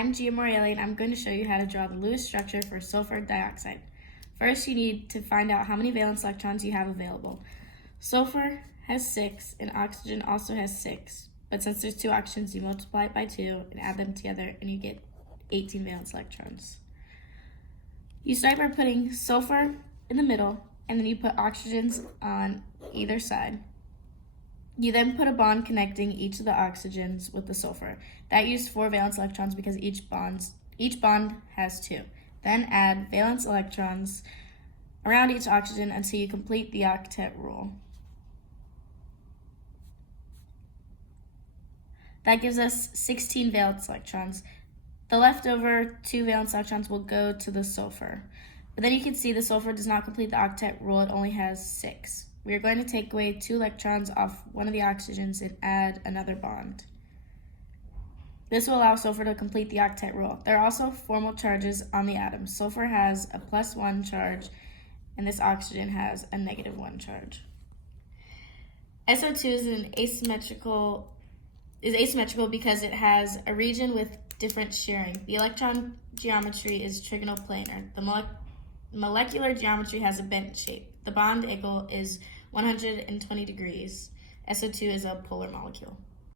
I'm Gia Morelli, and I'm going to show you how to draw the Lewis structure for sulfur dioxide. First, you need to find out how many valence electrons you have available. Sulfur has 6, and oxygen also has 6. But since there's 2 oxygens, you multiply it by 2 and add them together, and you get 18 valence electrons. You start by putting sulfur in the middle, and then you put oxygens on either side. You then put a bond connecting each of the oxygens with the sulfur. That used 4 valence electrons because each bond has 2. Then add valence electrons around each oxygen until you complete the octet rule. That gives us 16 valence electrons. The leftover 2 valence electrons will go to the sulfur. But then you can see the sulfur does not complete the octet rule, it only has 6. We are going to take away 2 electrons off one of the oxygens and add another bond. This will allow sulfur to complete the octet rule. There are also formal charges on the atoms. Sulfur has a +1 charge, and this oxygen has a -1 charge. SO2 is asymmetrical because it has a region with different shearing. The electron geometry is trigonoplanar. The molecular geometry has a bent shape. The bond angle is 120 degrees. SO2 is a polar molecule.